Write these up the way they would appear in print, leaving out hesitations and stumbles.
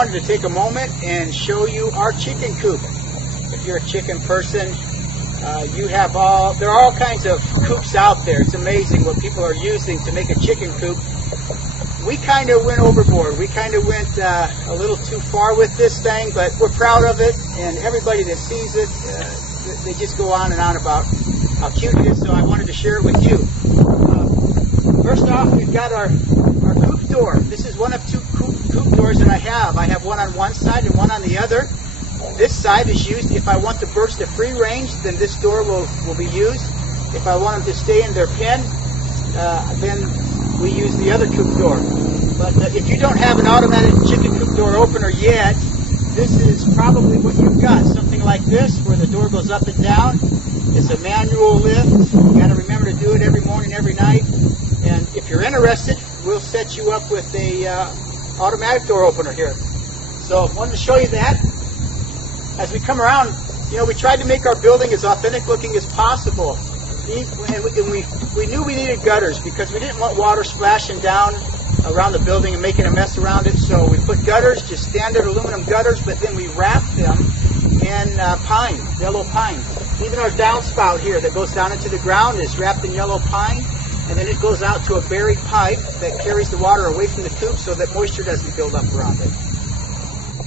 wanted to take a moment and show you our chicken coop. If you're a chicken person, there are all kinds of coops out there. It's amazing what people are using to make a chicken coop. We kind of went overboard. We kind of went a little too far with this thing, but we're proud of it, and everybody that sees it, they just go on and on about how cute it is, so I wanted to share it with you. First off, we've got our coop door. This is one of two coop doors that I have. I have one on one side and one on the other. This side is used if I want to burst the free range, then this door will be used. If I want them to stay in their pen, then we use the other coop door. But if you don't have an automatic chicken coop door opener yet, this is probably what you've got. Something like this, where the door goes up and down. It's a manual lift. You got to remember to do it every morning, every night. And if you're interested, we'll set you up with a automatic door opener here. So I wanted to show you that. As we come around, we tried to make our building as authentic looking as possible. And we knew we needed gutters because we didn't want water splashing down around the building and making a mess around it. So we put gutters, just standard aluminum gutters, but then we wrapped them in pine, yellow pine. Even our downspout here that goes down into the ground is wrapped in yellow pine, and then it goes out to a buried pipe that carries the water away from the coop so that moisture doesn't build up around it.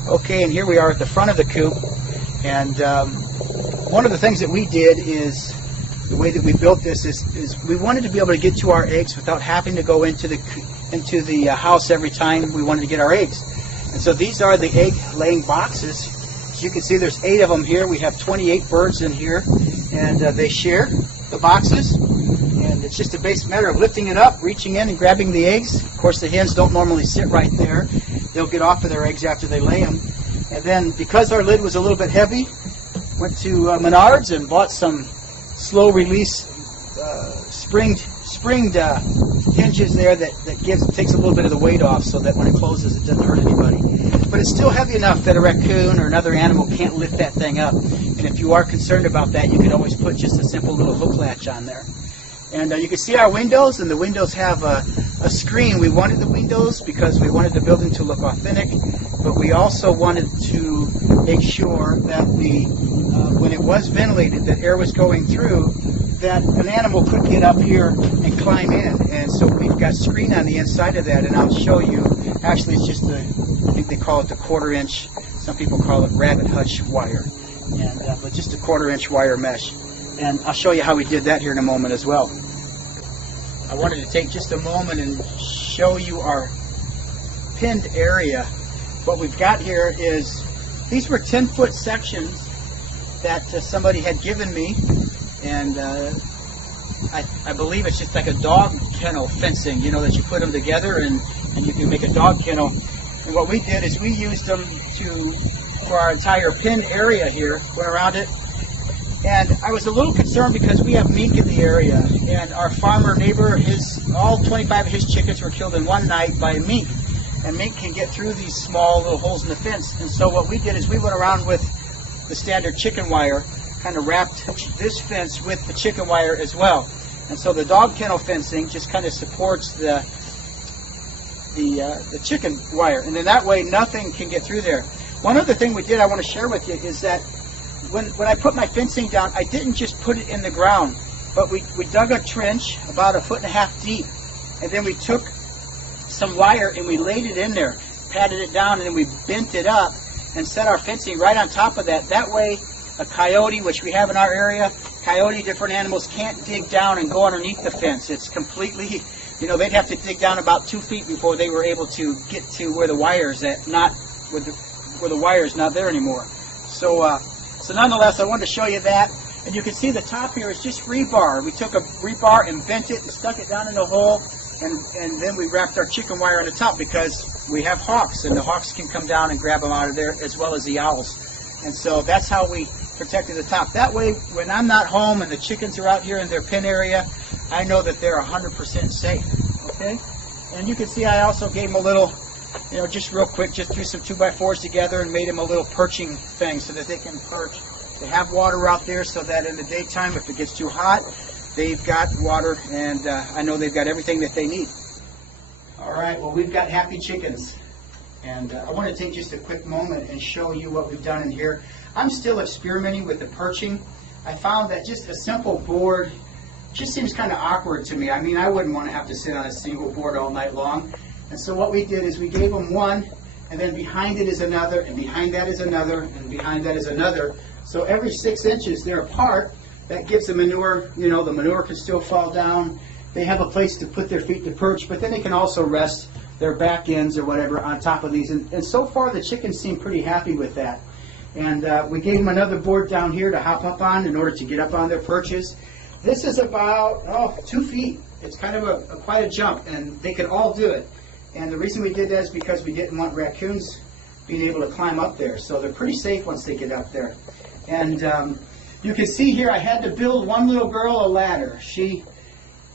Okay, and here we are at the front of the coop, and one of the things that we did is, the way that we built this is we wanted to be able to get to our eggs without having to go into the house every time we wanted to get our eggs. And so these are the egg laying boxes. As you can see, there's 8 of them here. We have 28 birds in here, and they share the boxes. And it's just a basic matter of lifting it up, reaching in and grabbing the eggs. Of course, the hens don't normally sit right there. They'll get off of their eggs after they lay them. And then, because our lid was a little bit heavy, went to Menards and bought some slow release springed hinges there that takes a little bit of the weight off, so that when it closes it doesn't hurt anybody. But it's still heavy enough that a raccoon or another animal can't lift that thing up. And if you are concerned about that, you can always put just a simple little hook latch on there. And you can see our windows, and the windows have a screen. We wanted the windows because we wanted the building to look authentic, but we also wanted to make sure that when it was ventilated, that air was going through, that an animal could get up here and climb in. And so we've got screen on the inside of that, and I'll show you. Actually, it's just I think they call it the 1/4 inch. Some people call it rabbit hutch wire, but just a 1/4 inch wire mesh. And I'll show you how we did that here in a moment as well. I wanted to take just a moment and show you our pinned area. What we've got here is, these were 10-foot sections that somebody had given me, and I believe it's just like a dog kennel fencing, that you put them together and you can make a dog kennel. And what we did is we used them for our entire pen area here, went around it. And I was a little concerned because we have mink in the area, and our farmer neighbor, all 25 of his chickens were killed in one night by a mink. And mink can get through these small little holes in the fence. And so what we did is we went around with the standard chicken wire, kind of wrapped this fence with the chicken wire as well. And so the dog kennel fencing just kind of supports the chicken wire. And then that way nothing can get through there. One other thing we did I want to share with you is that when I put my fencing down, I didn't just put it in the ground, but we dug a trench about 1.5 feet deep, and then we took some wire and we laid it in there, patted it down, and then we bent it up and set our fencing right on top of that. That way a coyote, which we have in our area, different animals can't dig down and go underneath the fence. It's completely, they'd have to dig down about 2 feet before they were able to get to where the wire's at, where the wire's not there anymore. So nonetheless, I wanted to show you that. And you can see the top here is just rebar. We took a rebar and bent it and stuck it down in the hole, and then we wrapped our chicken wire on the top because we have hawks, and the hawks can come down and grab them out of there, as well as the owls. And so that's how we protected the top. That way, when I'm not home and the chickens are out here in their pen area, I know that they're 100% safe. Okay? And you can see I also gave them a little, just real quick, just threw some 2x4s together and made them a little perching thing so that they can perch. They have water out there so that in the daytime, if it gets too hot, they've got water, and I know they've got everything that they need. All right, well, we've got happy chickens. And I want to take just a quick moment and show you what we've done in here. I'm still experimenting with the perching. I found that just a simple board just seems kind of awkward to me. I mean, I wouldn't want to have to sit on a single board all night long. And so what we did is we gave them one, and then behind it is another, and behind that is another, and behind that is another. So every 6 inches they're apart. That gives the manure, you know, the manure can still fall down. They have a place to put their feet to perch, but then they can also rest their back ends or whatever on top of these. And so far the chickens seem pretty happy with that. And we gave them another board down here to hop up on in order to get up on their perches. This is about 2 feet. It's kind of quite a jump, and they can all do it. And the reason we did that is because we didn't want raccoons being able to climb up there. So they're pretty safe once they get up there. And you can see here I had to build one little girl a ladder.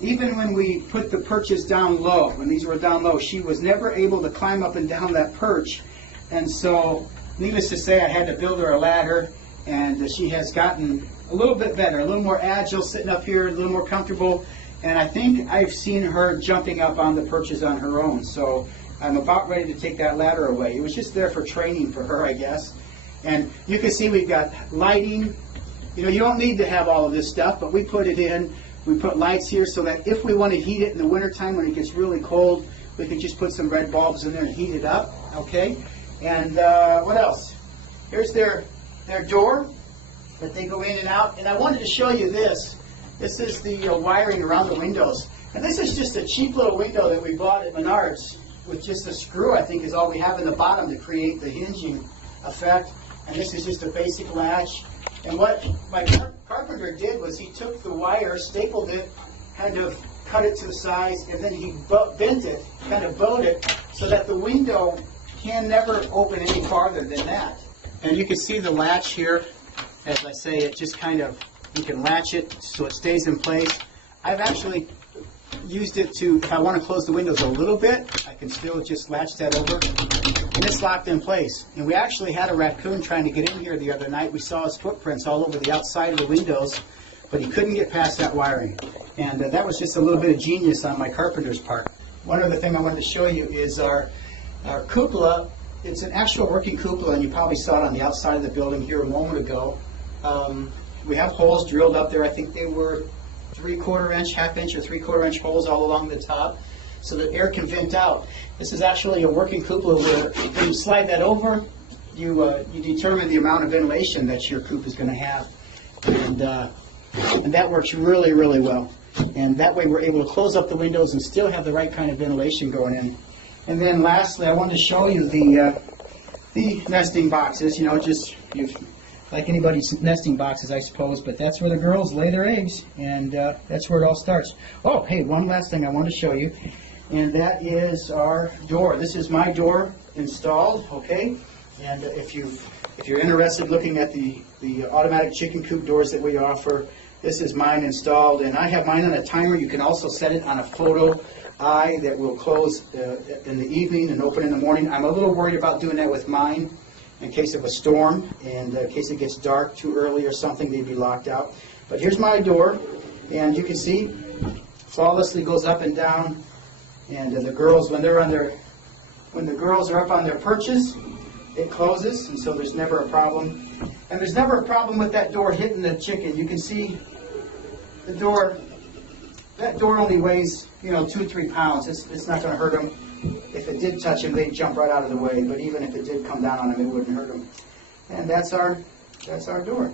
Even when we put the perches down low, when these were down low, she was never able to climb up and down that perch. And so, needless to say, I had to build her a ladder, and she has gotten a little bit better, a little more agile sitting up here, a little more comfortable. And I think I've seen her jumping up on the perches on her own. So I'm about ready to take that ladder away. It was just there for training for her, I guess. And you can see we've got lighting. You know, you don't need to have all of this stuff, but we put it in. We put lights here so that if we want to heat it in the wintertime when it gets really cold, we can just put some red bulbs in there and heat it up, okay? And what else? Here's their door that they go in and out. And I wanted to show you this. This is the wiring around the windows. And this is just a cheap little window that we bought at Menards with just a screw, I think, is all we have in the bottom to create the hinging effect. And this is just a basic latch. And what my carpenter did was he took the wire, stapled it, kind of cut it to the size, and then he bent it, kind of bowed it, so that the window can never open any farther than that. And you can see the latch here. As I say, it just kind of, you can latch it so it stays in place. I've actually used it to, if I want to close the windows a little bit, I can still just latch that over, and it's locked in place. And we actually had a raccoon trying to get in here the other night. We saw his footprints all over the outside of the windows, but he couldn't get past that wiring. And that was just a little bit of genius on my carpenter's part. One other thing I wanted to show you is our cupola. It's an actual working cupola, and you probably saw it on the outside of the building here a moment ago. We have holes drilled up there. I think they were 3/4 inch, half-inch or 3/4 inch holes all along the top, so that air can vent out. This is actually a working cupola where when you slide that over, you determine the amount of ventilation that your coop is going to have, and that works really, really well. And that way we're able to close up the windows and still have the right kind of ventilation going in. And then lastly, I wanted to show you the nesting boxes. You know, just like anybody's nesting boxes, I suppose, but that's where the girls lay their eggs, and that's where it all starts. Oh, hey, one last thing I want to show you, and that is our door. This is my door installed, okay? And if you're interested looking at the automatic chicken coop doors that we offer, this is mine installed, and I have mine on a timer. You can also set it on a photo eye that will close in the evening and open in the morning. I'm a little worried about doing that with mine, in case of a storm, and in case it gets dark too early or something, they'd be locked out. But here's my door, and you can see flawlessly goes up and down. And the girls, when the girls are up on their perches, it closes, and so there's never a problem. And there's never a problem with that door hitting the chicken. You can see the door. That door only weighs, 2 or 3 pounds. It's not going to hurt them. If it did touch him, they'd jump right out of the way. But even if it did come down on him, it wouldn't hurt him. And that's our door.